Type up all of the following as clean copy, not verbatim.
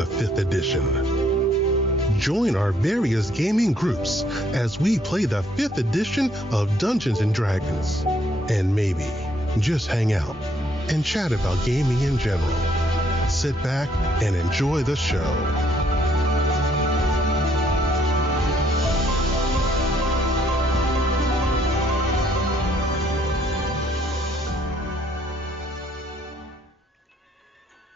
of the 5th edition. Join our various gaming groups as we play the 5th edition of Dungeons & Dragons. And maybe just hang out and chat about gaming in general. Sit back and enjoy the show.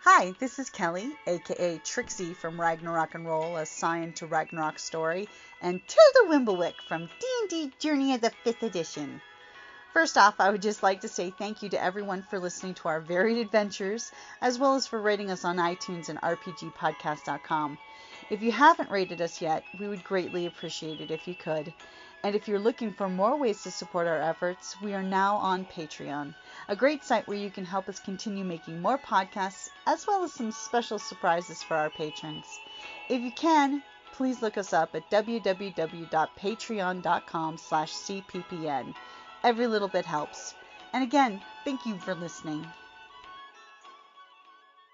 Hi, this is Kelly, aka Trixie from Ragnarok and Roll, assigned to Ragnarok Story, and Tilda Wimblewick from D&D Journey of the 5th edition. First off, I would just like to say thank you to everyone for listening to our varied adventures, as well as for rating us on iTunes and rpgpodcast.com. If you haven't rated us yet, we would greatly appreciate it if you could. And if you're looking for more ways to support our efforts, we are now on Patreon, a great site where you can help us continue making more podcasts, as well as some special surprises for our patrons. If you can, please look us up at www.patreon.com/cppn. Every little bit helps. And again, thank you for listening.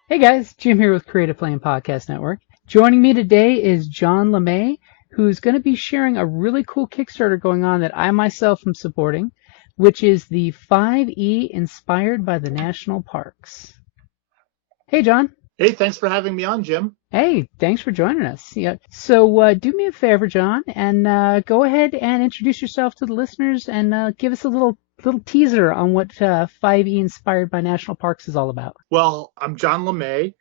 Hey guys, Jim here with Creative Playing Podcast Network. Joining me today is John Lemay, who's going to be sharing a really cool Kickstarter going on that I myself am supporting, which is the 5e inspired by the national parks. Hey, John. Hey, thanks for having me on, Jim. Hey, thanks for joining us. Yeah. So do me a favor, John, and go ahead and introduce yourself to the listeners and give us a little teaser on what 5e inspired by national parks is all about. Well, I'm John Lemay.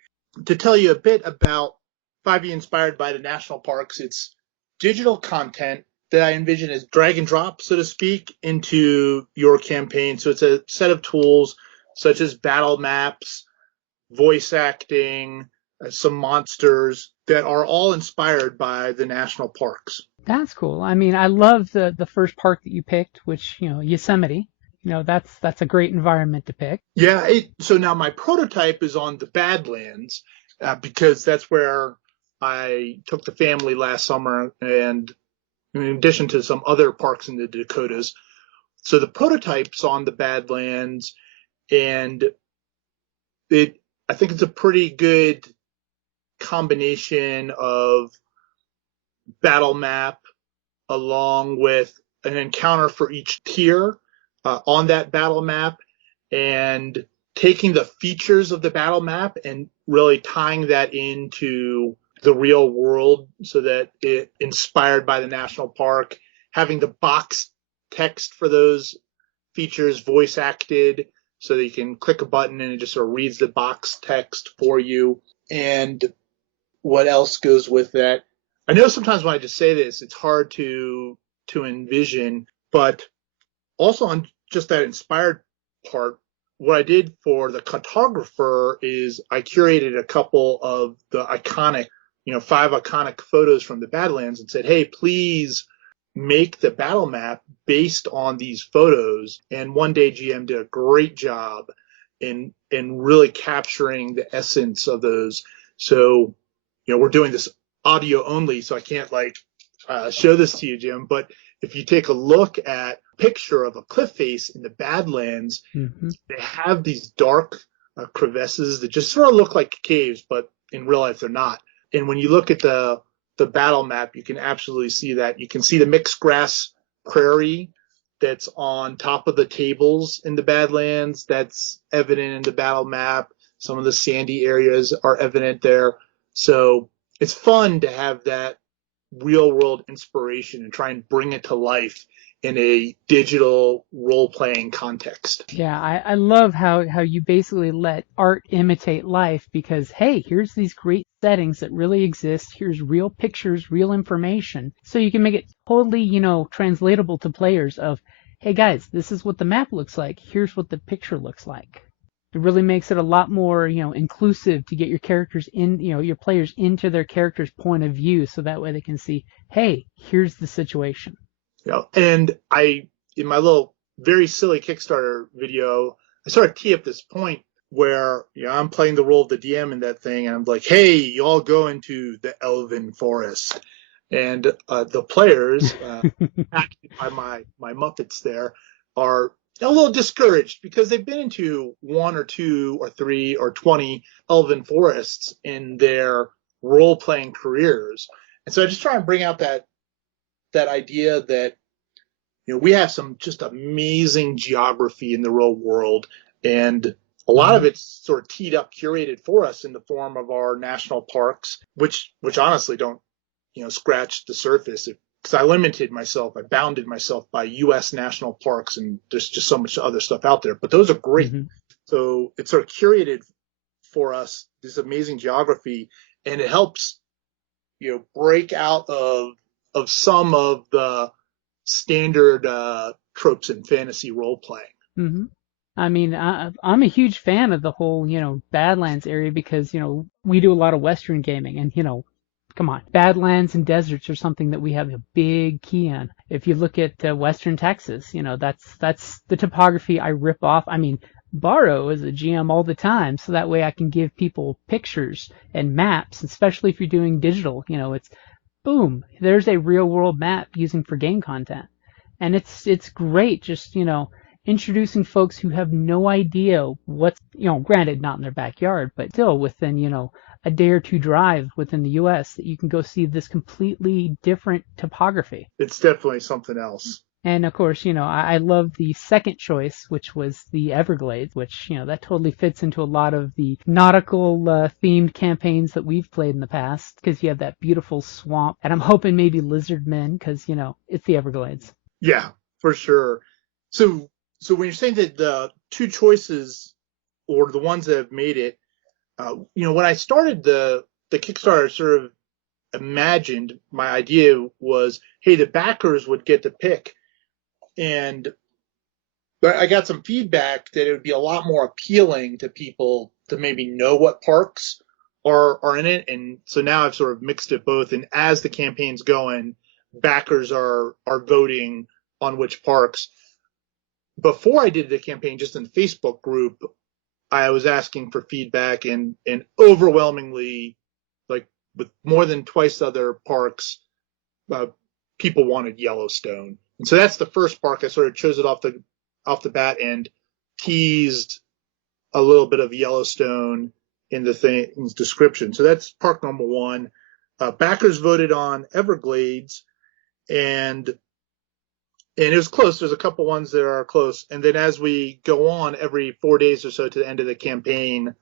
To tell you a bit about 5e inspired by the national parks, it's digital content that I envision as drag and drop, so to speak, into your campaign. So it's a set of tools such as battle maps, voice acting, some monsters that are all inspired by the national parks. That's cool. I mean, I love the first park that you picked, which, Yosemite. That's a great environment to pick. Yeah. So now my prototype is on the Badlands because that's where I took the family last summer, and in addition to some other parks in the Dakotas. So the prototype's on the Badlands, and I think it's a pretty good combination of battle map along with an encounter for each tier on that battle map, and taking the features of the battle map and really tying that into the real world so that it inspired by the national park, having the box text for those features voice acted so that you can click a button and it just sort of reads the box text for you. And what else goes with that? I know sometimes when I just say this, it's hard to envision, but also on just that inspired part, what I did for the cartographer is I curated a couple of the iconic 5 iconic photos from the Badlands and said, hey, please make the battle map based on these photos. And One Day GM did a great job in really capturing the essence of those. So, we're doing this audio only, so I can't show this to you, Jim. But if you take a look at a picture of a cliff face in the Badlands, They have these dark crevices that just sort of look like caves, but in real life they're not. And when you look at the battle map, you can absolutely see that. You can see the mixed grass prairie that's on top of the tables in the Badlands. That's evident in the battle map. Some of the sandy areas are evident there. So it's fun to have that real world inspiration and try and bring it to life in a digital role-playing context. Yeah, I love how you basically let art imitate life because, hey, here's these great settings that really exist. Here's real pictures, real information. So you can make it totally, translatable to players of, hey, guys, this is what the map looks like. Here's what the picture looks like. It really makes it a lot more, inclusive to get your characters in, your players into their character's point of view so that way they can see, hey, here's the situation. And in my little very silly Kickstarter video, I sort of tee up this point where I'm playing the role of the DM in that thing, and I'm like, hey, you all go into the elven forest. And the players, acted by my Muppets there, are a little discouraged because they've been into 1 or 2 or 3 or 20 elven forests in their role-playing careers. And so I just try and bring out that idea that, we have some just amazing geography in the real world, and a lot of it's sort of teed up, curated for us in the form of our national parks, which honestly don't, scratch the surface. Because I bounded myself by U.S. national parks, and there's just so much other stuff out there. But those are great. So it's sort of curated for us, this amazing geography, and it helps, break out of some of the standard tropes in fantasy role playing. I mean, I'm a huge fan of the whole, Badlands area because, we do a lot of Western gaming and, come on, Badlands and deserts are something that we have a big key on. If you look at Western Texas, that's the topography I rip off. I mean, borrow as a GM all the time, so that way I can give people pictures and maps, especially if you're doing digital. It's boom, there's a real world map using for game content. And it's great just, introducing folks who have no idea what's, granted not in their backyard, but still within, a day or two drive within the U.S. that you can go see this completely different topography. It's definitely something else. And of course, I love the second choice, which was the Everglades, which, that totally fits into a lot of the nautical themed campaigns that we've played in the past, because you have that beautiful swamp. And I'm hoping maybe lizard men, because, it's the Everglades. Yeah, for sure. So when you're saying that the two choices, or the ones that have made it, when I started the Kickstarter, sort of imagined, my idea was, hey, the backers would get to pick. And I got some feedback that it would be a lot more appealing to people to maybe know what parks are in it. And so now I've sort of mixed it both. And as the campaign's going, backers are voting on which parks. Before I did the campaign, just in the Facebook group, I was asking for feedback, and overwhelmingly, like with more than twice the other parks, people wanted Yellowstone. And so that's the first park. I sort of chose it off the bat and teased a little bit of Yellowstone in the thing's description. So that's park number one. Backers voted on Everglades, and it was close. There's a couple ones that are close. And then as we go on every 4 days or so to the end of the campaign,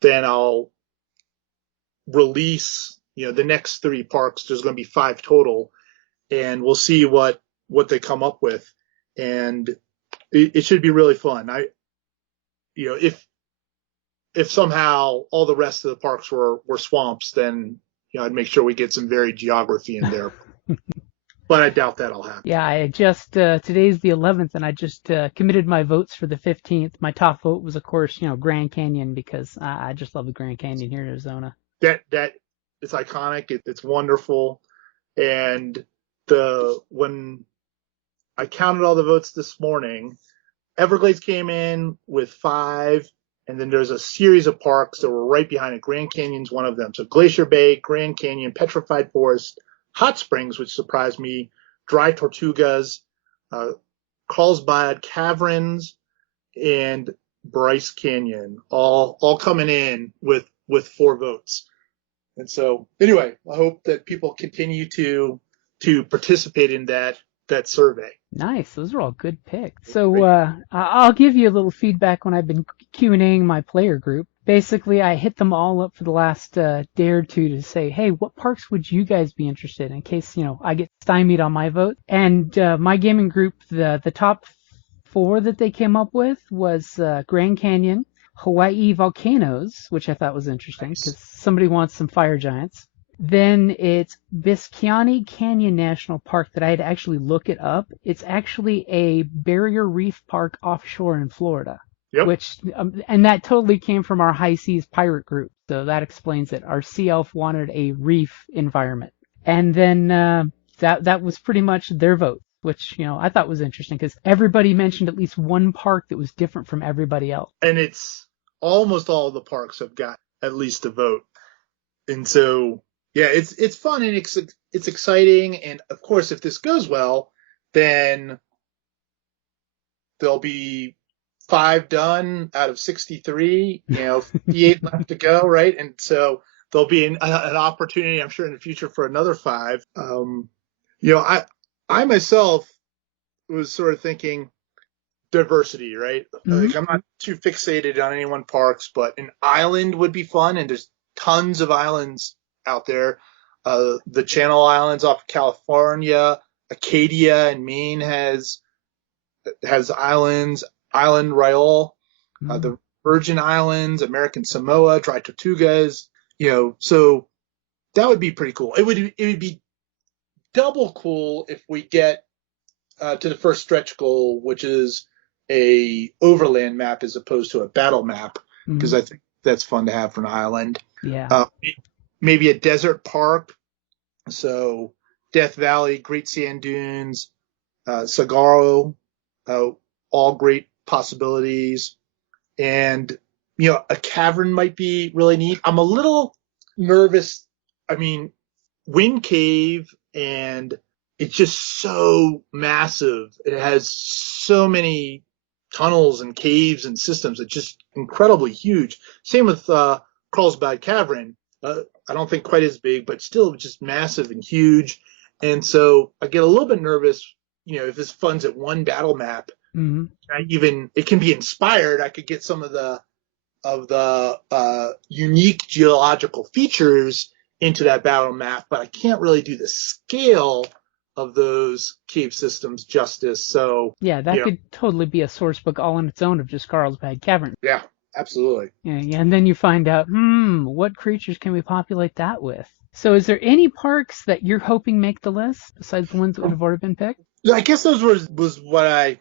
then I'll release, the next 3 parks. There's going to be 5 total, and we'll see what they come up with. And it should be really fun. If somehow all the rest of the parks were swamps, then, I'd make sure we get some varied geography in there. But I doubt that'll happen. Yeah, I just, today's the 11th, and I just committed my votes for the 15th. My top vote was, of course, Grand Canyon, because I just love the Grand Canyon here in Arizona. That it's iconic. It's wonderful. And when I counted all the votes this morning, Everglades came in with 5, and then there's a series of parks that were right behind it. Grand Canyon's one of them. So Glacier Bay, Grand Canyon, Petrified Forest, Hot Springs, which surprised me, Dry Tortugas, Carlsbad Caverns, and Bryce Canyon, all coming in with 4 votes. And so anyway, I hope that people continue to participate in that survey. Nice. Those are all good picks. So I'll give you a little feedback when I've been Q&Aing my player group. Basically, I hit them all up for the last day or two to say, hey, what parks would you guys be interested in case, I get stymied on my vote. And my gaming group, the top 4 that they came up with was Grand Canyon, Hawaii volcanoes, which I thought was interesting because somebody wants some fire giants. Then it's Biscayne Canyon National Park that I had to actually look it up. It's actually a barrier reef park offshore in Florida. Yep. Which and that totally came from our High Seas pirate group. So that explains it. Our sea elf wanted a reef environment. And then that was pretty much their vote, which, I thought was interesting because everybody mentioned at least one park that was different from everybody else. And it's almost all of the parks have got at least a vote. And so, yeah, it's fun and it's exciting. And of course, if this goes well, then there'll be 5 done out of 63, 58 left to go, right? And so there'll be an opportunity, I'm sure, in the future for another 5. I myself was sort of thinking diversity, right? Mm-hmm. Like, I'm not too fixated on any one parks, but an island would be fun, and there's tons of islands out there. The Channel Islands off of California, Acadia in Maine has islands, Island Royale, the Virgin Islands, American Samoa, Dry Tortugas, so that would be pretty cool. It would be double cool if we get to the first stretch goal, which is a overland map as opposed to a battle map, because I think that's fun to have for an island. Yeah. Maybe a desert park. So Death Valley, Great Sand Dunes, Saguaro, all great possibilities. And, a cavern might be really neat. I'm a little nervous. I mean, Wind Cave, and it's just so massive. It has so many tunnels and caves and systems. It's just incredibly huge. Same with Carlsbad Cavern. I don't think quite as big, but still just massive and huge. And so I get a little bit nervous, if this funds at one battle map. It can be inspired. I could get some of the unique geological features into that battle map, but I can't really do the scale of those cave systems justice. So yeah, that could totally be a source book all on its own of just Carlsbad Cavern. Yeah, absolutely. Yeah, and then you find out, what creatures can we populate that with? So is there any parks that you're hoping make the list besides the ones that would have already been picked? I guess those was what I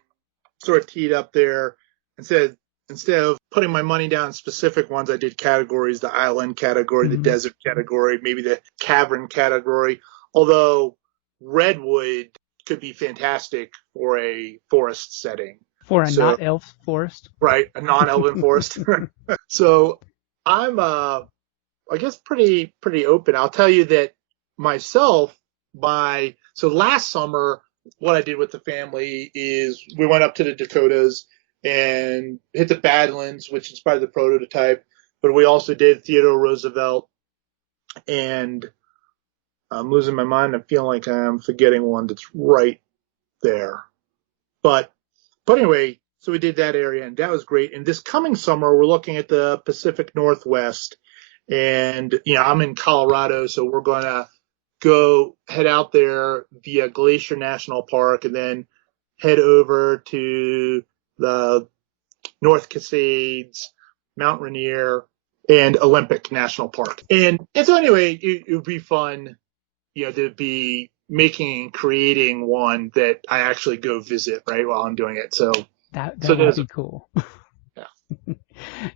sort of teed up there and said, instead of putting my money down on specific ones, I did categories: the island category, the desert category, maybe the cavern category. Although redwood could be fantastic for a forest setting. For a not elf forest. Right, a non-elven forest. So I'm, I guess, pretty open. I'll tell you that myself, so last summer, what I did with the family is we went up to the Dakotas and hit the Badlands, which inspired the prototype. But we also did Theodore Roosevelt, and I'm losing my mind. I feel like I'm forgetting one that's right there. But anyway, so we did that area, and that was great. And this coming summer, we're looking at the Pacific Northwest. And, I'm in Colorado, so we're going to head out there via Glacier National Park and then head over to the North Cascades, Mount Rainier, and Olympic National Park. And so anyway, it would be fun, to be making and creating one that I actually go visit right while I'm doing it. So that would be cool. Yeah.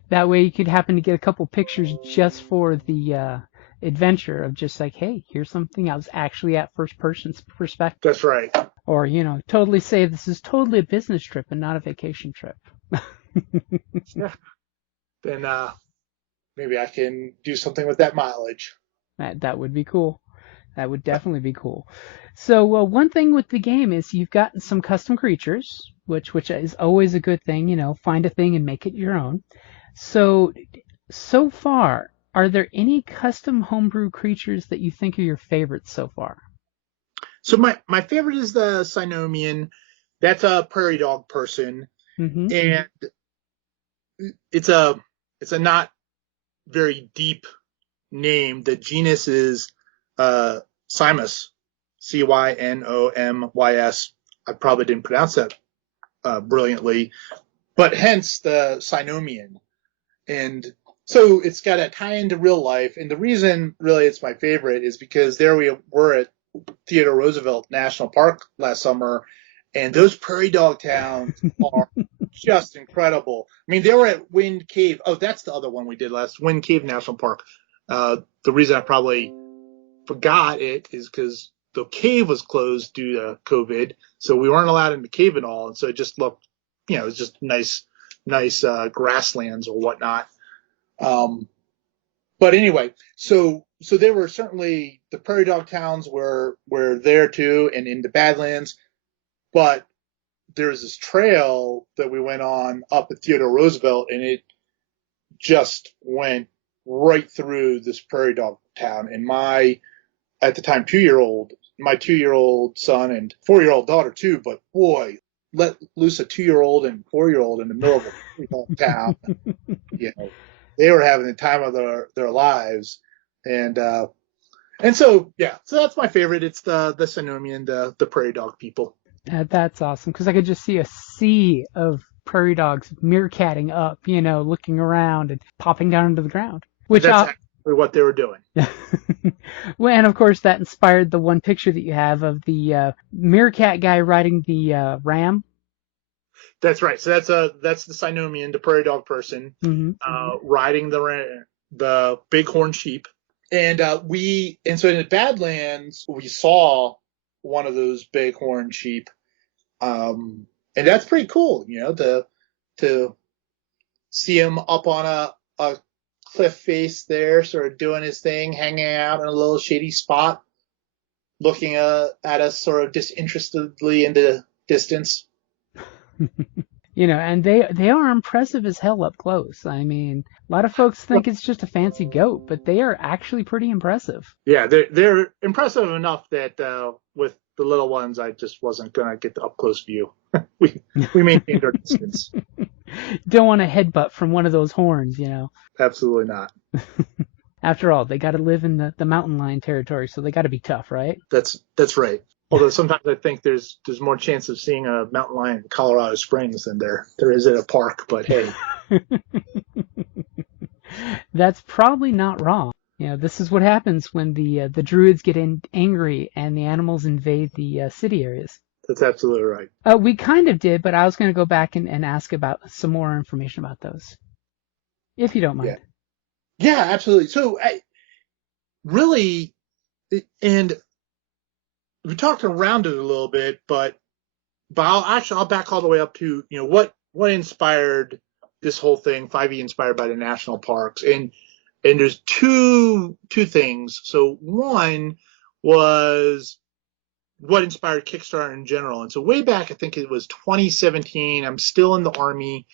That way you could happen to get a couple pictures just for the adventure of just like, hey, here's something I was actually at first person's perspective. That's right. Or, totally say this is totally a business trip and not a vacation trip. Yeah. Then maybe I can do something with that mileage. That would be cool. That would definitely be cool. So one thing with the game is you've got some custom creatures, which is always a good thing, find a thing and make it your own. So far, are there any custom homebrew creatures that you think are your favorites so far? So my favorite is the Sinomian. That's a prairie dog person. And it's a not very deep name. The genus is Cynomys, Cynomys. I probably didn't pronounce that brilliantly, but hence the Sinomian. And so it's got a tie into real life. And the reason really it's my favorite is because there we were at Theodore Roosevelt National Park last summer, and those prairie dog towns are just incredible. I mean, they were at Wind Cave. Oh, that's the other one we did last, Wind Cave National Park. The reason I probably forgot it is because the cave was closed due to COVID, so we weren't allowed in the cave at all, and so it just looked, it was just nice grasslands or whatnot. But anyway, so there were certainly the prairie dog towns were there too, and in the Badlands, but there's this trail that we went on up at Theodore Roosevelt, and it just went right through this prairie dog town. And at the time, my 2-year-old son and 4-year-old daughter too, but boy, let loose a 2-year-old and 4-year-old in the middle of a prairie dog town. They were having the time of their lives. And so that's my favorite. It's the Sinomian, the prairie dog people. That's awesome, because I could just see a sea of prairie dogs meerkatting up, looking around and popping down into the ground. That's actually what they were doing. Well, and of course that inspired the one picture that you have of the meerkat guy riding the ram. That's right. So that's the Sinomian, the prairie dog person, riding the bighorn sheep. And so in the Badlands, we saw one of those bighorn sheep. And that's pretty cool, to see him up on a cliff face there, sort of doing his thing, hanging out in a little shady spot, looking at us sort of disinterestedly into the distance. And they are impressive as hell up close. I mean, a lot of folks think it's just a fancy goat, but they are actually pretty impressive. Yeah, they're impressive enough that with the little ones, I just wasn't gonna get the up close view. we maintained our distance. Don't want a headbutt from one of those horns, Absolutely not. After all, they got to live in the mountain lion territory, so they got to be tough, right? That's right. Although sometimes I think there's more chance of seeing a mountain lion in Colorado Springs than there is at a park. But hey, that's probably not wrong. This is what happens when the druids get angry and the animals invade the city areas. That's absolutely right. We kind of did, but I was going to go back and ask about some more information about those, if you don't mind. Yeah, absolutely. So and we talked around it a little bit, but I'll back all the way up to, what inspired this whole thing, 5e inspired by the national parks. And there's two things. So one was what inspired Kickstarter in general. And so way back, I think it was 2017, I'm still in the Army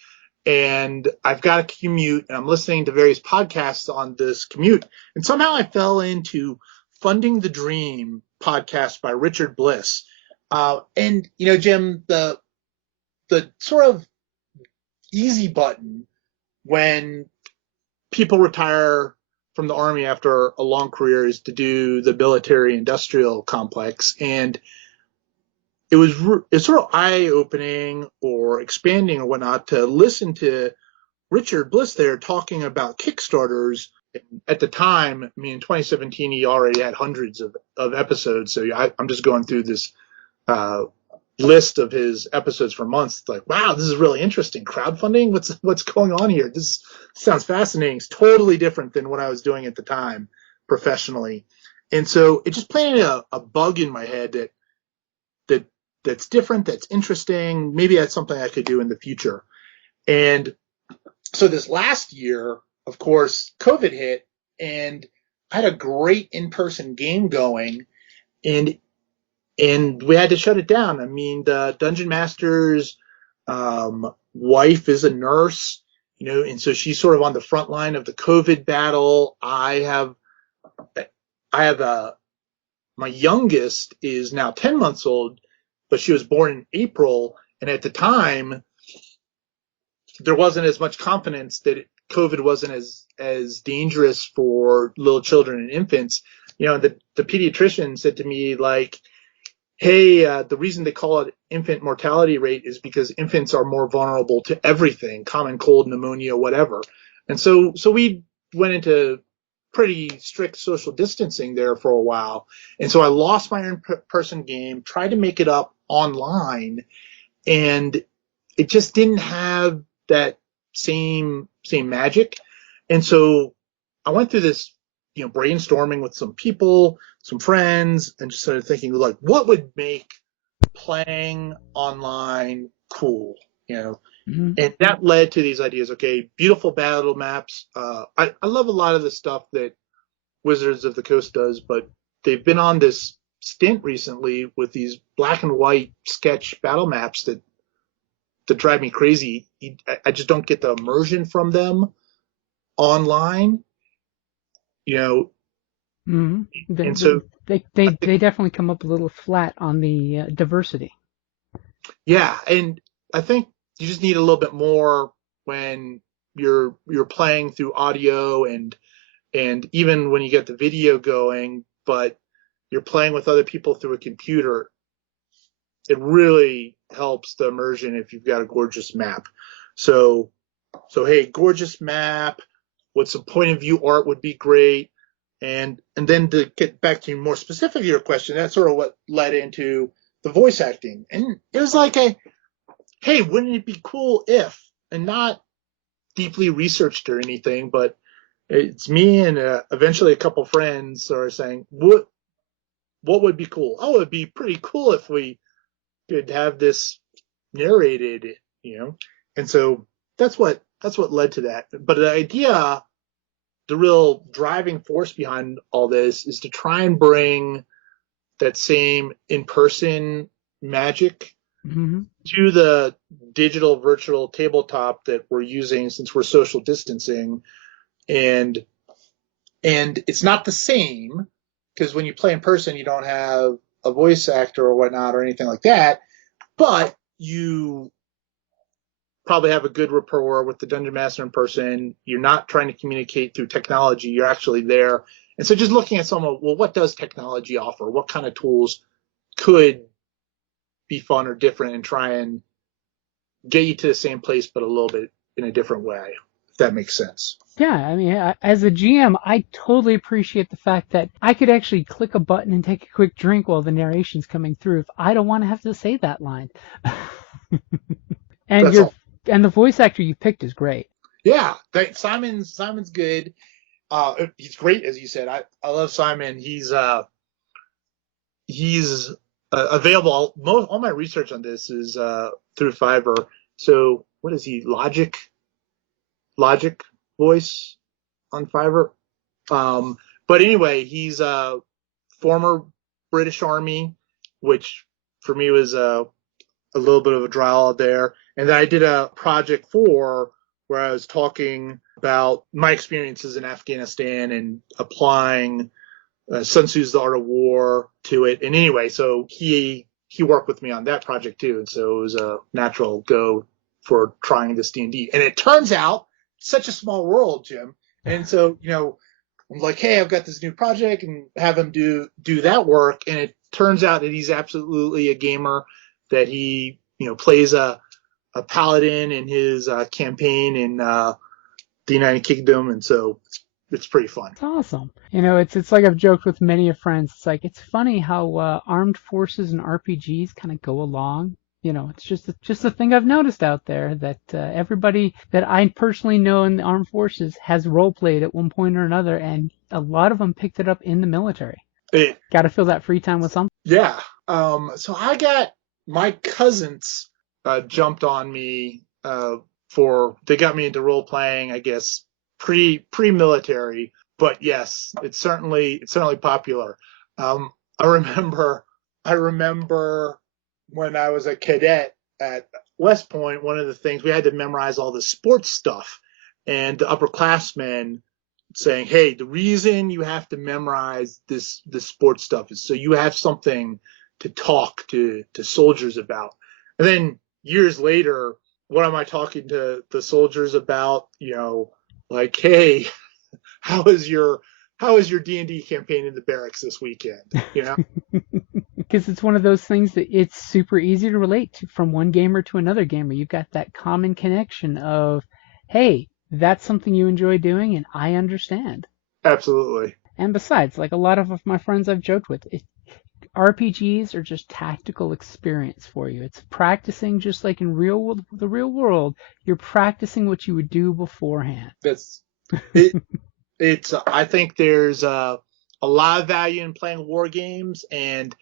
and I've got a commute and I'm listening to various podcasts on this commute. And somehow I fell into Funding the Dream podcast by Richard Bliss. And, Jim, the sort of easy button when people retire from the Army after a long career is to do the military industrial complex. And it's sort of eye-opening or expanding or whatnot to listen to Richard Bliss there talking about Kickstarters. At the time, in 2017, he already had hundreds of episodes. So I'm just going through this list of his episodes for months. Like, wow, this is really interesting. Crowdfunding? What's going on here? This sounds fascinating. It's totally different than what I was doing at the time professionally. And so it just planted a bug in my head that's different, that's interesting. Maybe that's something I could do in the future. And so this last year, of course, COVID hit, and I had a great in-person game going, and we had to shut it down. The Dungeon Master's wife is a nurse, and so she's sort of on the front line of the COVID battle. I have my youngest is now 10 months old, but she was born in April, and at the time, there wasn't as much confidence that COVID wasn't as dangerous for little children and infants. The pediatrician said to me, like, hey, the reason they call it infant mortality rate is because infants are more vulnerable to everything, common cold, pneumonia, whatever. And so we went into pretty strict social distancing there for a while. And so I lost my in-person game, tried to make it up online, and it just didn't have that same magic. And so I went through this, brainstorming with some people, some friends, and just started thinking, like, what would make playing online cool, Mm-hmm. And that led to these ideas. Okay, beautiful battle maps. I love a lot of the stuff that Wizards of the Coast does, but they've been on this stint recently with these black and white sketch battle maps that drive me crazy. I just don't get the immersion from them online. you know, Mm-hmm. and so They definitely come up a little flat on the diversity. yeah, and I think you just need a little bit more when you're playing through audio and even when you get the video going, but you're playing with other people through a computer. It really helps the immersion if you've got a gorgeous map. So hey, gorgeous map with some point of view art would be great. And then to get back to more specific to your question, that's sort of what led into the voice acting. And it was like hey, wouldn't it be cool if, and not deeply researched or anything, but it's me and eventually a couple friends are saying, what would be cool? Oh, it'd be pretty cool if we could have this narrated, And so that's what led to that. But the idea, the real driving force behind all this is to try and bring that same in-person magic to the digital virtual tabletop that we're using since we're social distancing. And it's not the same because when you play in person, you don't have a voice actor or whatnot or anything like that, but you probably have a good rapport with the dungeon master in person. You're not trying to communicate through technology. You're actually there. And so just looking at someone, well, what does technology offer? What kind of tools could be fun or different and try and get you to the same place, but a little bit in a different way, if that makes sense. Yeah, I mean, as a GM, I totally appreciate the fact that I could actually click a button and take a quick drink while the narration's coming through if I don't want to have to say that line. And the voice actor you picked is great. Yeah, Simon's good. He's great, as you said. I love Simon. He's available. All my research on this is through Fiverr. So what is he? Logic voice on Fiverr. But anyway, he's a former British Army, which for me was a little bit of a draw there. And then I did a project where I was talking about my experiences in Afghanistan and applying Sun Tzu's The Art of War to it. And anyway, so he worked with me on that project too. And so it was a natural go for trying this D&D. And it turns out such a small world, Jim. And so, I'm like, hey, I've got this new project and have him do that work. And it turns out that he's absolutely a gamer, that he, plays a paladin in his campaign in the United Kingdom. And so it's pretty fun. It's awesome. It's like I've joked with many of friends. It's like, it's funny how armed forces and RPGs kind of go along. It's just a thing I've noticed out there that everybody that I personally know in the armed forces has role played at one point or another, and a lot of them picked it up in the military. Got to fill that free time with something. Yeah. So I got my cousins jumped on me they got me into role playing, I guess, pre-military, but yes, it's certainly popular. I remember when I was a cadet at West Point, one of the things we had to memorize all the sports stuff, and the upperclassmen saying, hey, the reason you have to memorize this sports stuff is so you have something to talk to soldiers about. And then years later, what am I talking to the soldiers about? Like, hey, how is your D&D campaign in the barracks this weekend? Because it's one of those things that it's super easy to relate to from one gamer to another gamer. You've got that common connection of, hey, that's something you enjoy doing and I understand. Absolutely. And besides, like a lot of my friends I've joked with, RPGs are just tactical experience for you. It's practicing just like in the real world. You're practicing what you would do beforehand. That's it. I think there's a lot of value in playing war games, and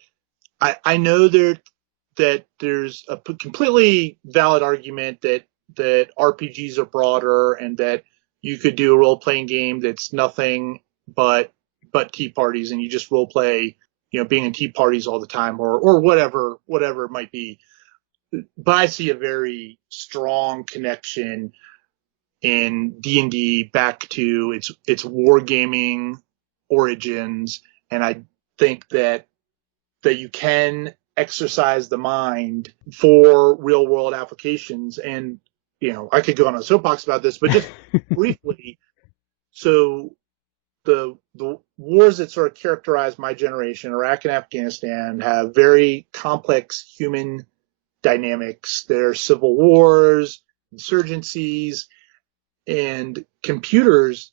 I know that there's a completely valid argument that RPGs are broader and that you could do a role-playing game that's nothing but tea parties, and you just role play, being in tea parties all the time or whatever it might be. But I see a very strong connection in D&D back to its wargaming origins, and I think that you can exercise the mind for real world applications. And, I could go on a soapbox about this, but just briefly. So the wars that sort of characterize my generation, Iraq and Afghanistan, have very complex human dynamics. There are civil wars, insurgencies, and computers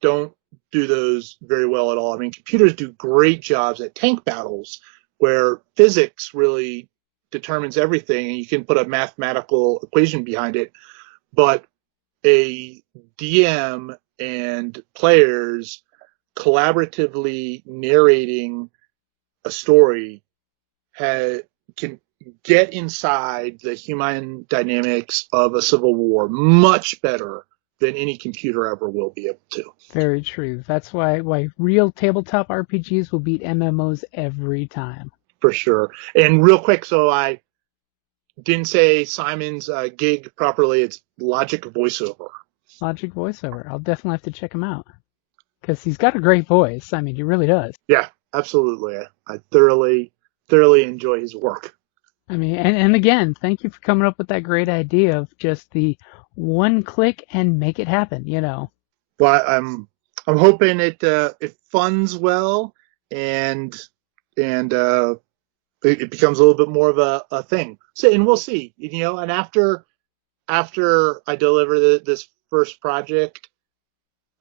don't do those very well at all. I mean, computers do great jobs at tank battles where physics really determines everything and you can put a mathematical equation behind it. But a DM and players collaboratively narrating a story can get inside the human dynamics of a civil war much better than any computer ever will be able to. Very true. That's why real tabletop RPGs will beat MMOs every time. For sure. And real quick, so I didn't say Simon's gig properly. It's Logic Voiceover. Logic Voiceover. I'll definitely have to check him out because he's got a great voice. I mean, he really does. Yeah, absolutely. I thoroughly enjoy his work. I mean, and again, thank you for coming up with that great idea of just the one click and make it happen, Well, I'm hoping it funds well and it becomes a little bit more of a thing. So, and we'll see, and after I deliver this first project,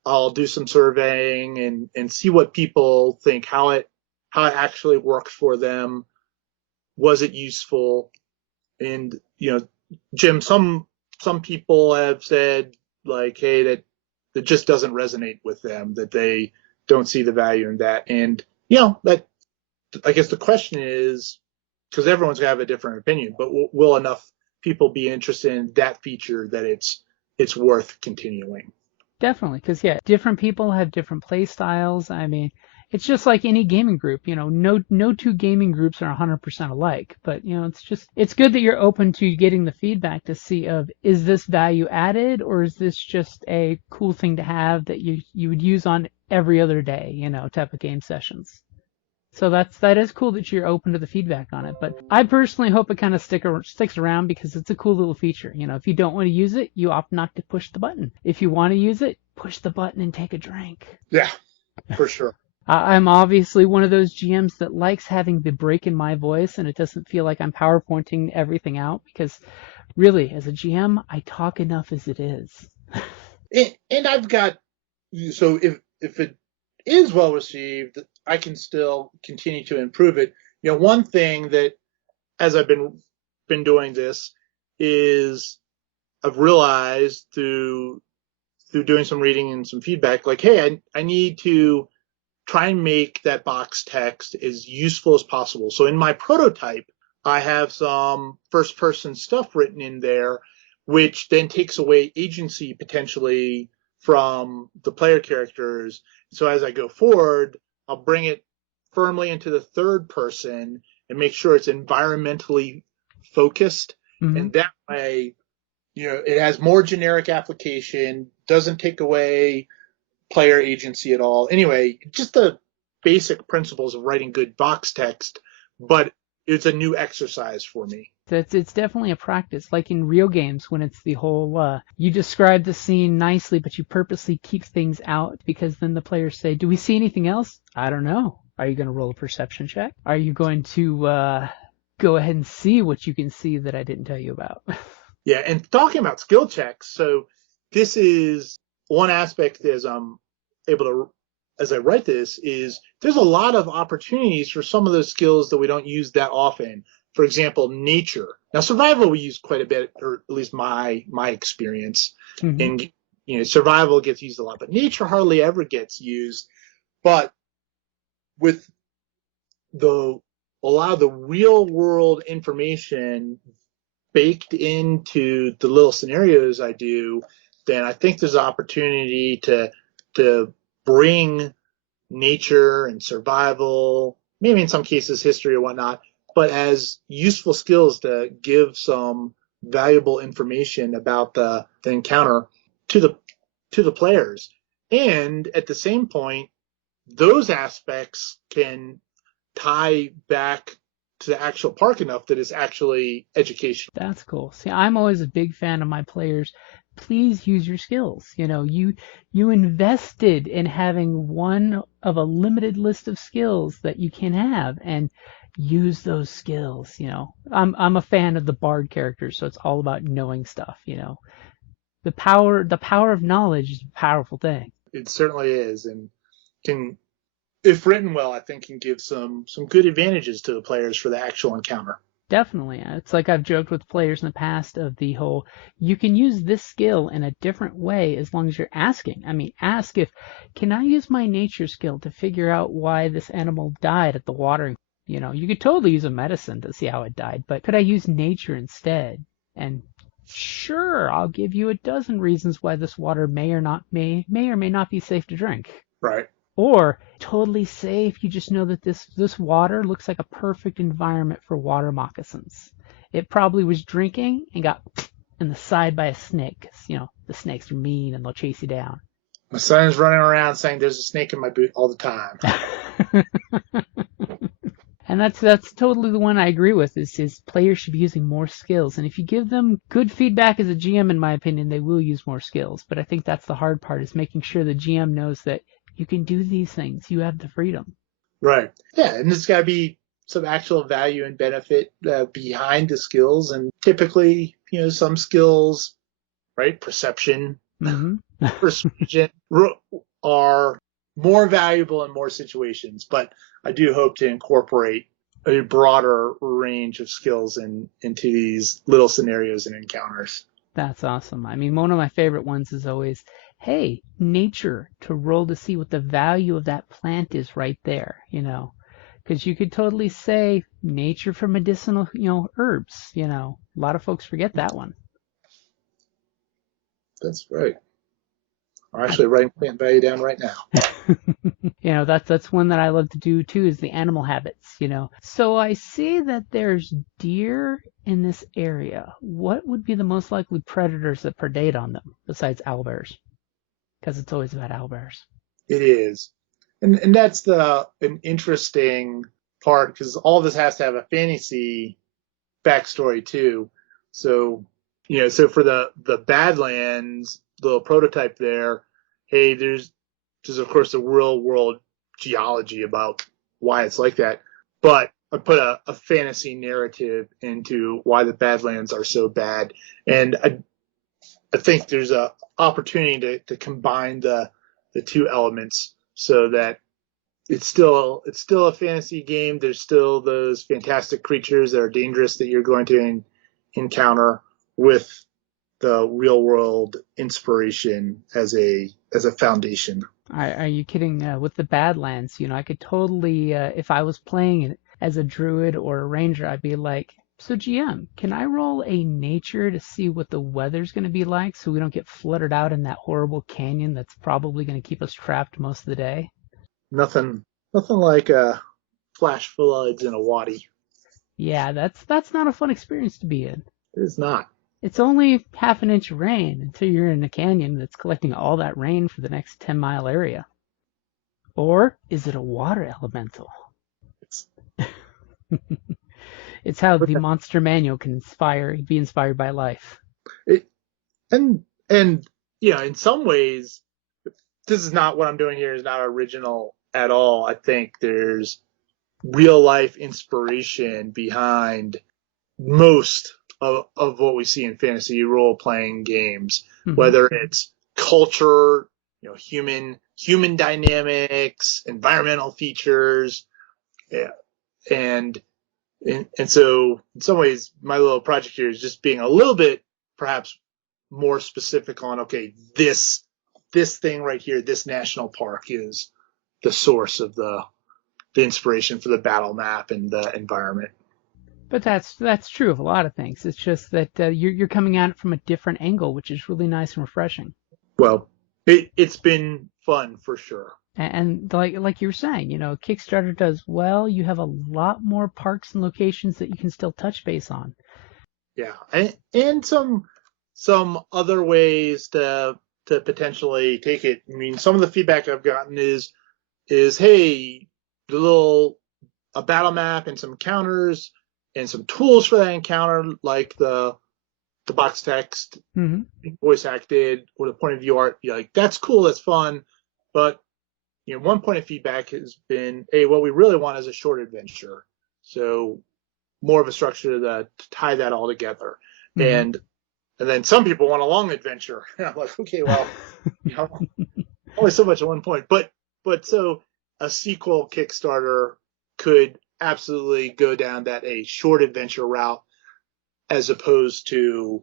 I'll do some surveying and see what people think, how it actually works for them. Was it useful? And, Jim, some people have said like, hey, that just doesn't resonate with them, that they don't see the value in that. And, that, I guess the question is, because everyone's gonna have a different opinion, but will enough people be interested in that feature that it's worth continuing? Definitely, because different people have different play styles. I mean, it's just like any gaming group. No two gaming groups are 100% alike. But it's good that you're open to getting the feedback to see is this value added or is this just a cool thing to have that you would use on every other day, type of game sessions. So that is cool that you're open to the feedback on it. But I personally hope it kind of sticks around because it's a cool little feature. If you don't want to use it, you opt not to push the button. If you want to use it, push the button and take a drink. Yeah, for sure. I'm obviously one of those GMs that likes having the break in my voice and it doesn't feel like I'm PowerPointing everything out because really, as a GM, I talk enough as it is. And I've got, so if it is well received, I can still continue to improve it. One thing that, as I've been doing this, is I've realized through doing some reading and some feedback, like, hey, I need to try and make that box text as useful as possible. So in my prototype, I have some first person stuff written in there, which then takes away agency potentially from the player characters. So as I go forward, I'll bring it firmly into the third person and make sure it's environmentally focused. Mm-hmm. And that way, it has more generic application, doesn't take away player agency at all. Anyway, just the basic principles of writing good box text, but it's a new exercise for me. It's definitely a practice, like in real games when it's the whole, you describe the scene nicely, but you purposely keep things out because then the players say, do we see anything else? I don't know. Are you going to roll a perception check? Are you going to go ahead and see what you can see that I didn't tell you about? Yeah, and talking about skill checks, so this is one aspect as I'm able to, as I write this, is there's a lot of opportunities for some of those skills that we don't use that often. For example, nature. Now, survival we use quite a bit, or at least my experience. Mm-hmm. And survival gets used a lot, but nature hardly ever gets used. But with a lot of the real world information baked into the little scenarios I do, then I think there's an opportunity to bring nature and survival, maybe in some cases history or whatnot, but as useful skills to give some valuable information about the encounter to the players. And at the same point, those aspects can tie back to the actual park enough that it's actually educational. That's cool. See, I'm always a big fan of my players. Please use your skills. You invested in having one of a limited list of skills that you can have, and use those skills. I'm a fan of the bard characters, so it's all about knowing stuff. The power of knowledge is a powerful thing. It certainly is, and can, if written well, I think can give some good advantages to the players for the actual encounter. Definitely. It's like I've joked with players in the past of the whole, you can use this skill in a different way as long as you're asking. I mean, ask can I use my nature skill to figure out why this animal died at the watering? You could totally use a medicine to see how it died, but could I use nature instead? And sure, I'll give you a dozen reasons why this water may or may not be safe to drink. Right. Or totally safe, you just know that this water looks like a perfect environment for water moccasins. It probably was drinking and got in the side by a snake. 'Cause, the snakes are mean and they'll chase you down. My son's running around saying there's a snake in my boot all the time. And that's totally the one I agree with, is players should be using more skills. And if you give them good feedback as a GM, in my opinion, they will use more skills. But I think that's the hard part, is making sure the GM knows that you can do these things. You have the freedom. Right. Yeah, and there's got to be some actual value and benefit behind the skills. And typically, some skills, right, perception, persuasion, are more valuable in more situations. But I do hope to incorporate a broader range of skills into these little scenarios and encounters. That's awesome. I mean, one of my favorite ones is always, hey, nature, to roll to see what the value of that plant is right there, because you could totally say nature for medicinal, herbs, a lot of folks forget that one. That's right. I'm actually writing plant value down right now. That's one that I love to do too, is the animal habits, So I see that there's deer in this area. What would be the most likely predators that predate on them besides owlbears? Because it's always about owlbears. It is. And that's an interesting part, because all this has to have a fantasy backstory too. So, so for the Badlands, the prototype there, hey, there's of course the real world geology about why it's like that. But I put a fantasy narrative into why the Badlands are so bad. And I think there's a opportunity to combine the two elements so that it's still a fantasy game. There's still those fantastic creatures that are dangerous that you're going to encounter, with the real world inspiration as a foundation. Are you kidding? With the Badlands, I could totally, if I was playing it as a druid or a ranger, I'd be like, so GM, can I roll a nature to see what the weather's going to be like so we don't get flooded out in that horrible canyon that's probably going to keep us trapped most of the day? Nothing like a flash floods in a wadi. Yeah, that's not a fun experience to be in. It is not. It's only half an inch of rain until you're in a canyon that's collecting all that rain for the next 10-mile area. Or is it a water elemental? It's how the monster manual can be inspired by life. And in some ways, this is not what I'm doing here is not original at all. I think there's real life inspiration behind most of what we see in fantasy role playing games, whether it's culture, human dynamics, environmental features, and so in some ways my little project here is just being a little bit perhaps more specific on, okay, this thing right here, this national park is the source of the inspiration for the battle map and the environment. But that's true of a lot of things. It's just that you're coming at it from a different angle, which is really nice and refreshing. Well, it's been fun for sure. And like you were saying, Kickstarter does well. You have a lot more parks and locations that you can still touch base on. Yeah, and some other ways to potentially take it. I mean, some of the feedback I've gotten is is, hey, a battle map and some encounters and some tools for that encounter, like the box text, voice acted, or the point of view art. You're like, that's cool, that's fun. But one point of feedback has been, hey, what we really want is a short adventure. So more of a structure to tie that all together. And then some people want a long adventure. And I'm like, okay, well, only so much at one point. But so a sequel Kickstarter could absolutely go down a short adventure route as opposed to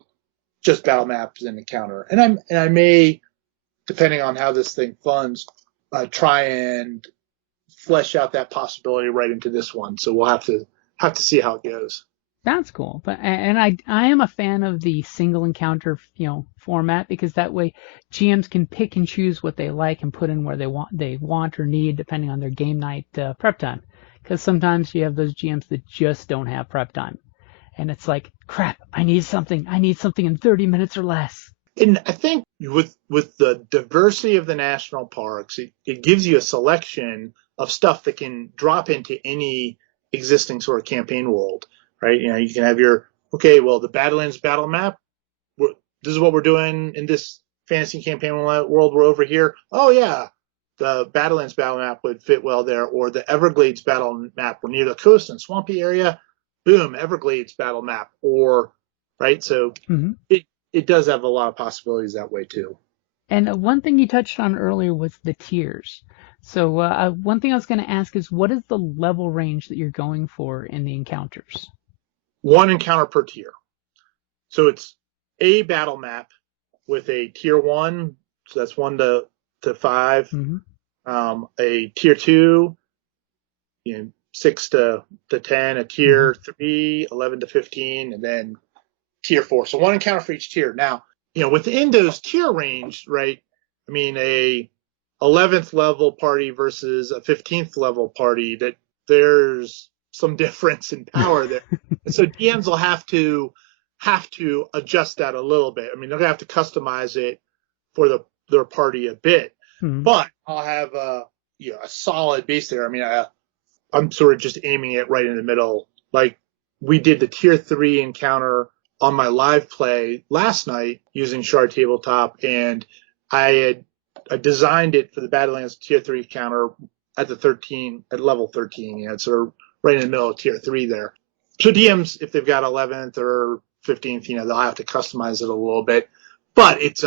just battle maps and encounter. And I may, depending on how this thing funds, try and flesh out that possibility right into this one. So we'll have to see how it goes. That's cool. But I am a fan of the single encounter, format, because that way GMs can pick and choose what they like and put in where they want or need, depending on their game night prep time. Because sometimes you have those GMs that just don't have prep time, and it's like, crap, I need something in 30 minutes or less. And I think with the diversity of the national parks, it gives you a selection of stuff that can drop into any existing sort of campaign world, right? You can have the Badlands battle map. This is what we're doing in this fantasy campaign world. We're over here. Oh yeah, the Badlands battle map would fit well there, or the Everglades battle map. We're near the coast and swampy area. Boom, Everglades battle map. Or right, so it does have a lot of possibilities that way too. And one thing you touched on earlier was the tiers. So one thing I was going to ask is, what is the level range that you're going for in the encounters? One encounter per tier. So it's a battle map with a tier 1, so that's 1 to 5. A tier 2, 6 to 10. A tier 3, 11 to 15, and then tier 4. So one encounter for each tier. Now, within those tier range, right? I mean, a 11th level party versus a 15th level party, that there's some difference in power there. And so DMs will have to adjust that a little bit. I mean, they're gonna have to customize it for their party a bit. But I'll have a solid base there. I mean, I'm sort of just aiming it right in the middle. Like, we did the tier 3 encounter on my live play last night using Shard Tabletop, and I designed it for the Badlands tier 3 counter at level 13. It's sort of right in the middle of tier 3 there. So DMs, if they've got 11th or 15th, they'll have to customize it a little bit. But it's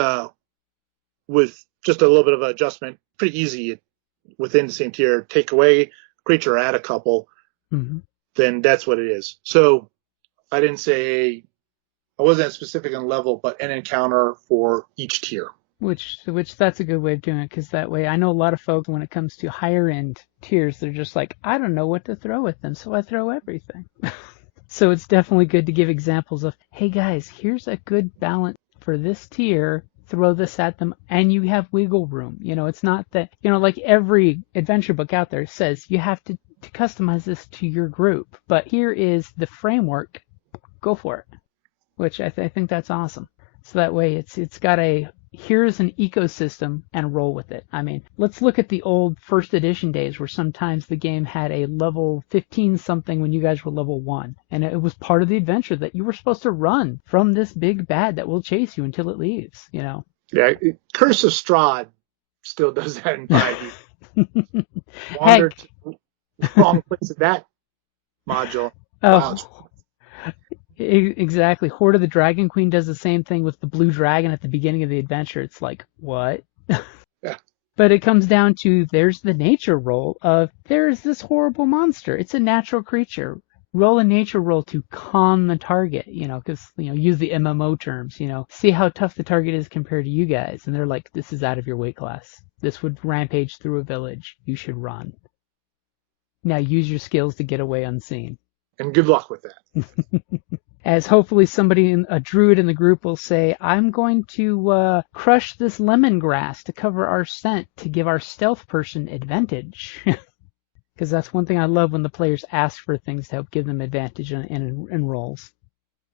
with just a little bit of adjustment, pretty easy within the same tier. Take away creature, add a couple, then that's what it is. So I didn't say, I wasn't specific on level, but an encounter for each tier. Which that's a good way of doing it, because that way I know a lot of folks, when it comes to higher end tiers, they're just like, I don't know what to throw with them, so I throw everything. So it's definitely good to give examples of, hey guys, here's a good balance for this tier, throw this at them, and you have wiggle room. It's not that, like every adventure book out there says you have to customize this to your group, but here is the framework, go for it. Which I think that's awesome. So that way it's got here's an ecosystem and roll with it. I mean, let's look at the old first edition days where sometimes the game had a level 15 something when you guys were level 1. And it was part of the adventure that you were supposed to run from this big bad that will chase you until it leaves, Yeah, Curse of Strahd still does that in 5e. Wandered to the wrong place in that module. Oh. Wow. Exactly. Horde of the Dragon Queen does the same thing with the blue dragon at the beginning of the adventure. It's like, what? Yeah. But it comes down to, there's the nature roll of, there's this horrible monster. It's a natural creature. Roll a nature roll to calm the target, because, use the MMO terms, see how tough the target is compared to you guys. And they're like, this is out of your weight class. This would rampage through a village. You should run. Now use your skills to get away unseen. And good luck with that. As hopefully a druid in the group will say, I'm going to crush this lemongrass to cover our scent to give our stealth person advantage. Because that's one thing I love when the players ask for things to help give them advantage in rolls.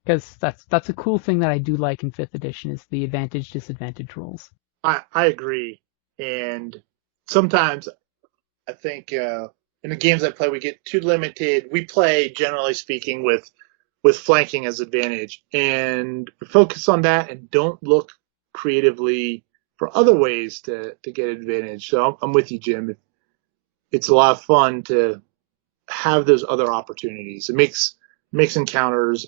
Because that's a cool thing that I do like in 5th edition, is the advantage-disadvantage rolls. I agree. And sometimes I think in the games I play, we get too limited. We play, generally speaking, with flanking as advantage, and focus on that and don't look creatively for other ways to get advantage. So I'm with you, Jim. It's a lot of fun to have those other opportunities. It makes encounters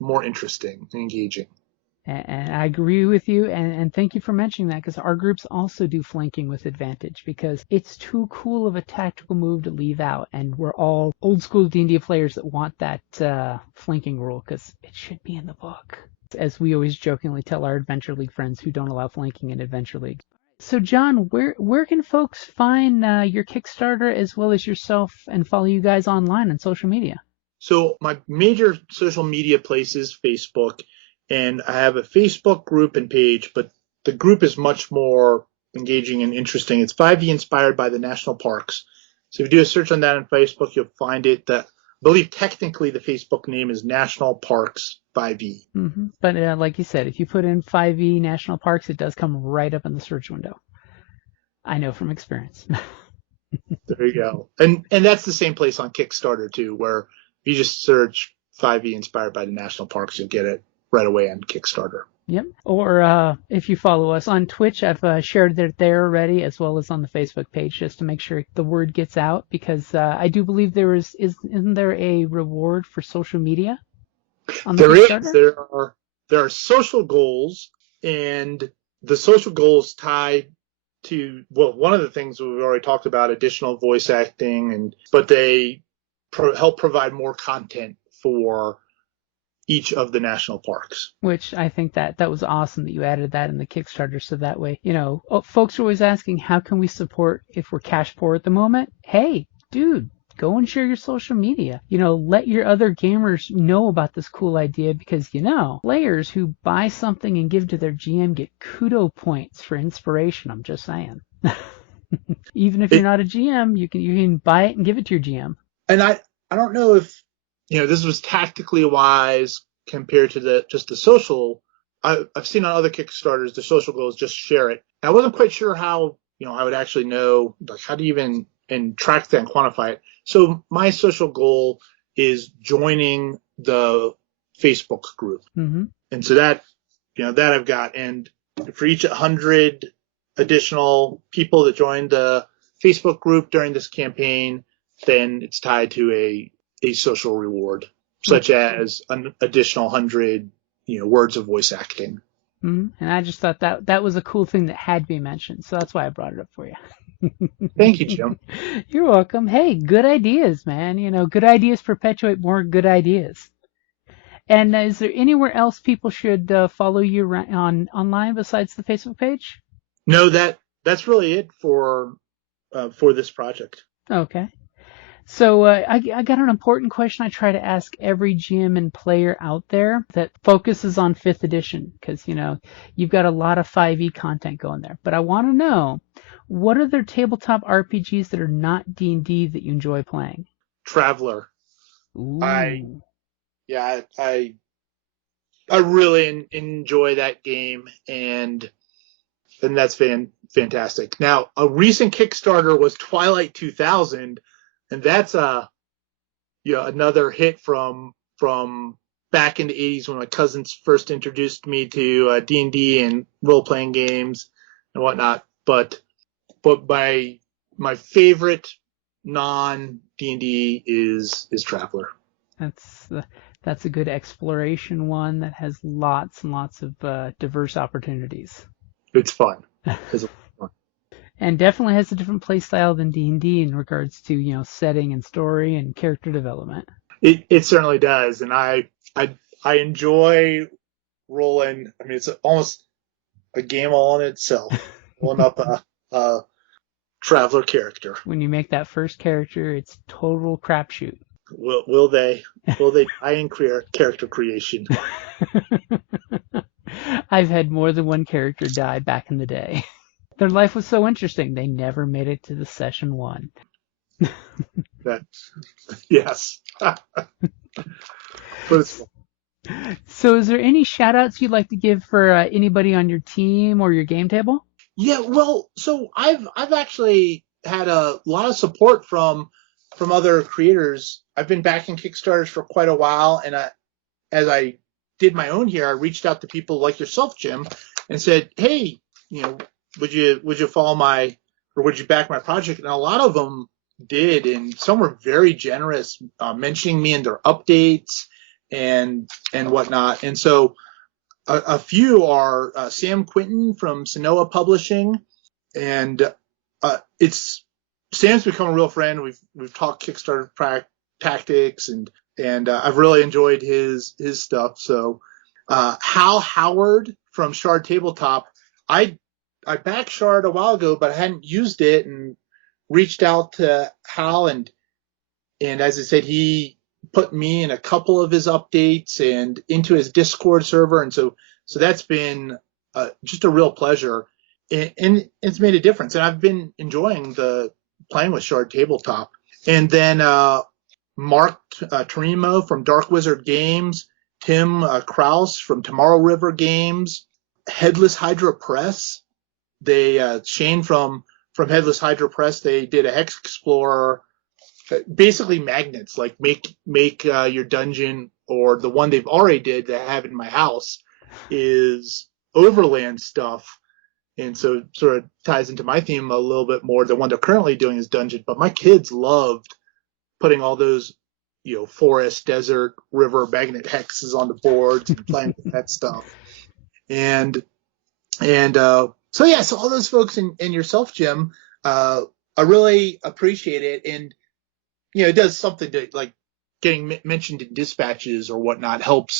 more interesting and engaging. And I agree with you, and thank you for mentioning that, because our groups also do flanking with advantage, because it's too cool of a tactical move to leave out, and we're all old school D&D players that want that flanking rule, because it should be in the book, as we always jokingly tell our Adventure League friends who don't allow flanking in Adventure League. So John, where can folks find your Kickstarter as well as yourself and follow you guys online on social media? So my major social media place is Facebook. And I have a Facebook group and page, but the group is much more engaging and interesting. It's 5e inspired by the national parks. So if you do a search on that on Facebook, you'll find it. I believe technically the Facebook name is National Parks 5e. Mm-hmm. But like you said, if you put in 5e National Parks, it does come right up in the search window. I know from experience. There you go. And that's the same place on Kickstarter too, where if you just search 5e inspired by the national parks, you'll get it right away on Kickstarter. Yep. Or if you follow us on Twitch, I've shared it there already, as well as on the Facebook page, just to make sure the word gets out, because I do believe isn't there a reward for social media on the Kickstarter? There are social goals, and the social goals tie to, well, one of the things we've already talked about, additional voice acting, but they help provide more content for each of the national parks. Which I think that was awesome that you added that in the Kickstarter, so that way, folks are always asking, how can we support if we're cash poor at the moment? Hey, dude, go and share your social media. Let your other gamers know about this cool idea, because, players who buy something and give to their GM get kudo points for inspiration. I'm just saying. Even if you're not a GM, you can buy it and give it to your GM. And I don't know if this was tactically wise compared to just the social. I've seen on other Kickstarters, the social goal is just share it. And I wasn't quite sure how, I would actually know, like, how do you even and track that and quantify it. So my social goal is joining the Facebook group. Mm-hmm. And so that I've got. And for each 100 additional people that join the Facebook group during this campaign, then it's tied to a social reward, such as an additional 100, words of voice acting. Mm-hmm. And I just thought that was a cool thing that had to be mentioned, so that's why I brought it up for you. Thank you, Jim. You're welcome. Hey, good ideas, man. Good ideas perpetuate more good ideas. And is there anywhere else people should follow you online besides the Facebook page? No, that's really it for this project. Okay. So I got an important question I try to ask every GM and player out there that focuses on 5th edition, because, you've got a lot of 5e content going there. But I want to know, what are there tabletop RPGs that are not D&D that you enjoy playing? Traveler. Ooh. I really enjoy that game, and that's fantastic. Now, a recent Kickstarter was Twilight 2000. And that's another hit from back in the 80s when my cousins first introduced me to D&D and role-playing games and whatnot. But my favorite non-D&D is Traveler. That's a good exploration one that has lots and lots of diverse opportunities. It's fun. And definitely has a different play style than D&D in regards to, setting and story and character development. It certainly does. And I enjoy rolling. I mean, it's almost a game all in itself, rolling up a Traveler character. When you make that first character, it's total crapshoot. Will they die in character creation? I've had more than one character die back in the day. Their life was so interesting, they never made it to the session 1. Yes. But it's fun. So is there any shout-outs you'd like to give for anybody on your team or your game table? Yeah, well, so I've actually had a lot of support from other creators. I've been backing Kickstarters for quite a while, and as I did my own here, I reached out to people like yourself, Jim, and said, hey, would you would you back my project? And a lot of them did, and some were very generous, mentioning me in their updates and whatnot. And so a few are Sam Quinton from Sonoa Publishing, and Sam's become a real friend. We've talked Kickstarter tactics, and I've really enjoyed his stuff. So Hal Howard from Shard Tabletop, I backed Shard a while ago, but I hadn't used it, and reached out to Hal, and as I said, he put me in a couple of his updates and into his Discord server, and so that's been just a real pleasure, and it's made a difference. And I've been enjoying playing with Shard Tabletop. And then Mark Tarimo from Dark Wizard Games, Tim Kraus from Tomorrow River Games, Headless Hydra Press. They Shane from Headless Hydra Press, they did a Hex Explorer, basically magnets, like make your dungeon, or the one they've already did that I have in my house is overland stuff. And so it sort of ties into my theme a little bit more. The one they're currently doing is dungeon, but my kids loved putting all those, forest, desert, river magnet hexes on the boards and playing with that stuff. So all those folks and yourself, Jim, I really appreciate it. And, it does something to, like, getting mentioned in dispatches or whatnot help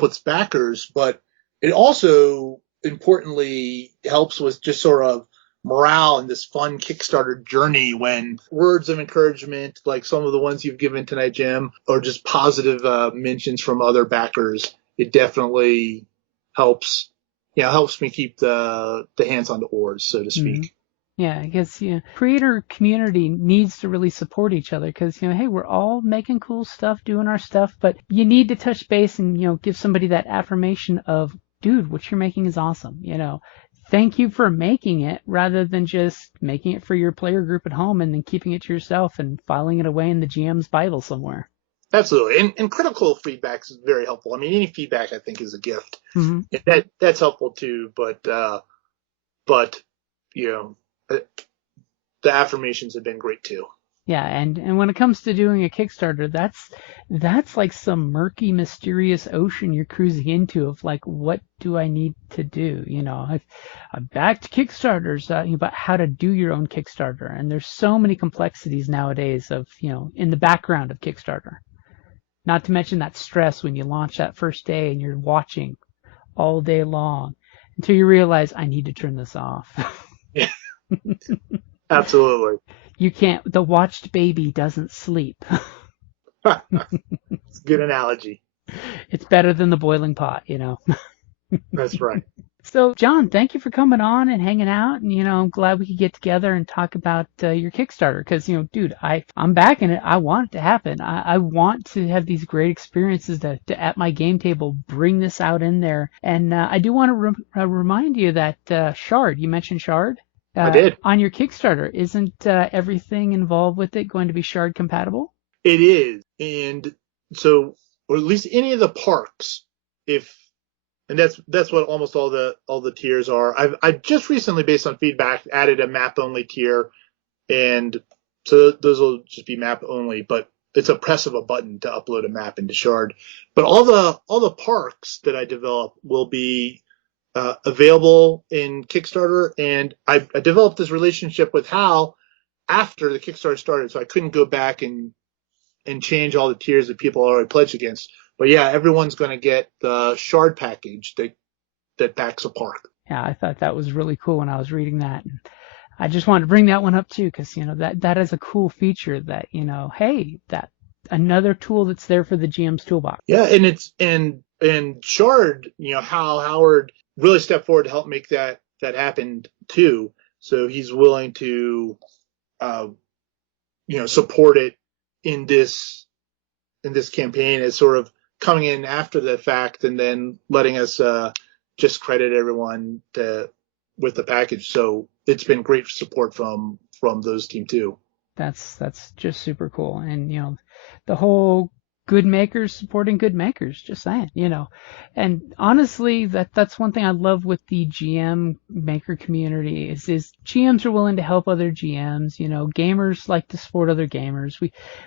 with backers, but it also importantly helps with just sort of morale in this fun Kickstarter journey, when words of encouragement, like some of the ones you've given tonight, Jim, or just positive mentions from other backers, it definitely helps me keep the hands on the oars, so to speak. Mm-hmm. Yeah, I guess creator community needs to really support each other, because hey, we're all making cool stuff, doing our stuff, but you need to touch base and give somebody that affirmation of, dude, what you're making is awesome. Thank you for making it, rather than just making it for your player group at home and then keeping it to yourself and filing it away in the GM's Bible somewhere. Absolutely. And critical feedback is very helpful. I mean, any feedback I think is a gift. Mm-hmm. That's helpful too, but the affirmations have been great too. Yeah, and when it comes to doing a Kickstarter, that's like some murky, mysterious ocean you're cruising into of, like, what do I need to do? I've backed Kickstarters, but how to do your own Kickstarter. And there's so many complexities nowadays of, in the background of Kickstarter. Not to mention that stress when you launch that first day and you're watching all day long until you realize, I need to turn this off. Yeah. Absolutely. You can't, the watched baby doesn't sleep. It's a good analogy. It's better than the boiling pot, That's right. So, John, thank you for coming on and hanging out. And, I'm glad we could get together and talk about your Kickstarter. Because, dude, I'm backing it. I want it to happen. I want to have these great experiences to at my game table, bring this out in there. And I do want to remind you that Shard, you mentioned Shard. I did. On your Kickstarter, isn't everything involved with it going to be Shard compatible? It is. And so, or at least any of the parks, and that's what almost all the tiers are. I've just recently, based on feedback, added a map only tier, and so those will just be map only, but it's a press of a button to upload a map into Shard. But all the parks that I develop will be available in Kickstarter, and I developed this relationship with Hal after the Kickstarter started, so I couldn't go back and change all the tiers that people already pledged against. But yeah, everyone's going to get the Shard package that backs a park. Yeah, I thought that was really cool when I was reading that. And I just wanted to bring that one up too, because that is a cool feature that hey, that another tool that's there for the GM's toolbox. Yeah, and Shard, Hal Howard really stepped forward to help make that happen too. So he's willing to, support it in this campaign as sort of coming in after the fact and then letting us just credit everyone with the package. So it's been great support from from those team too. That's just super cool. And, the whole good makers supporting good makers, just saying, And honestly, that's one thing I love with the GM maker community is GMs are willing to help other GMs, gamers like to support other gamers.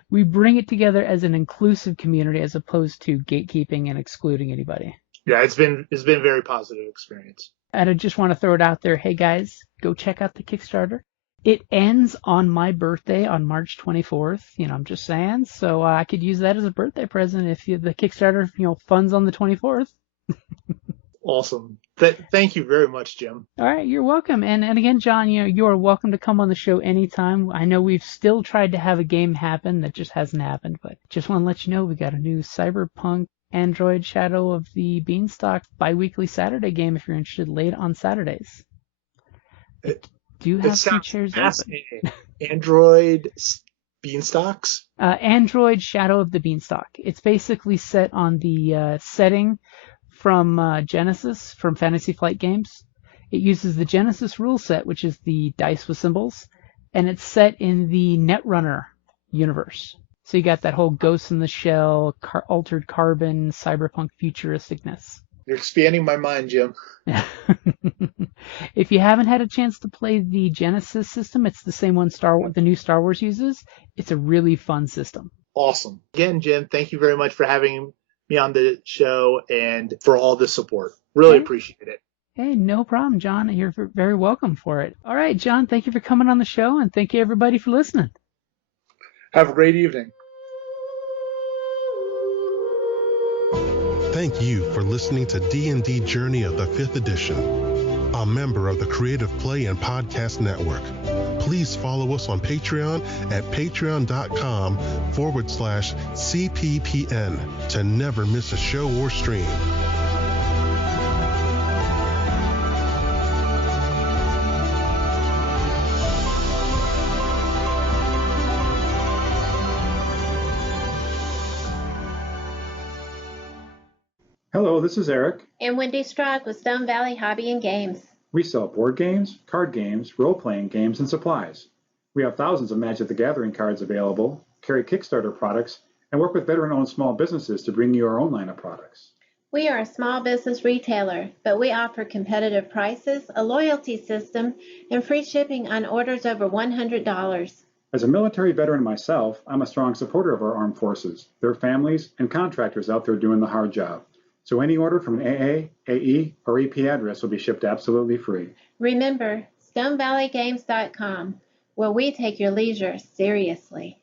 We bring it together as an inclusive community as opposed to gatekeeping and excluding anybody. Yeah, it's been a very positive experience. And I just want to throw it out there. Hey guys, go check out the Kickstarter. It ends on my birthday on March 24th. I'm just saying. So I could use that as a birthday present if the Kickstarter, funds on the 24th. Awesome. Thank you very much, Jim. All right, you're welcome. And again, John, you are welcome to come on the show anytime. I know we've still tried to have a game happen that just hasn't happened, but just want to let you know we got a new Cyberpunk Android Shadow of the Beanstalk bi-weekly Saturday game if you're interested, late on Saturdays. Do have some chairs open. Android Beanstalks? Android Shadow of the Beanstalk. It's basically set on the setting from Genesis, from Fantasy Flight Games. It uses the Genesis rule set, which is the dice with symbols, and it's set in the Netrunner universe. So you got that whole Ghost in the Shell, altered carbon, cyberpunk futuristicness. You're expanding my mind, Jim. If you haven't had a chance to play the Genesis system, it's the same one the new Star Wars uses. It's a really fun system. Awesome. Again, Jim, thank you very much for having me on the show and for all the support. Really appreciate it. Hey, no problem, John. You're very welcome for it. All right, John, thank you for coming on the show, and thank you, everybody, for listening. Have a great evening. Thank you for listening to D&D Journey of the 5th edition, a member of the Creative Play and Podcast Network. Please follow us on Patreon at patreon.com/CPPN to never miss a show or stream. Hello, this is Eric. And Wendy Strog with Stone Valley Hobby and Games. We sell board games, card games, role-playing games, and supplies. We have thousands of Magic the Gathering cards available, carry Kickstarter products, and work with veteran-owned small businesses to bring you our own line of products. We are a small business retailer, but we offer competitive prices, a loyalty system, and free shipping on orders over $100. As a military veteran myself, I'm a strong supporter of our armed forces, their families, and contractors out there doing the hard job. So any order from an AA, AE, or EP address will be shipped absolutely free. Remember, StoneValleyGames.com, where we take your leisure seriously.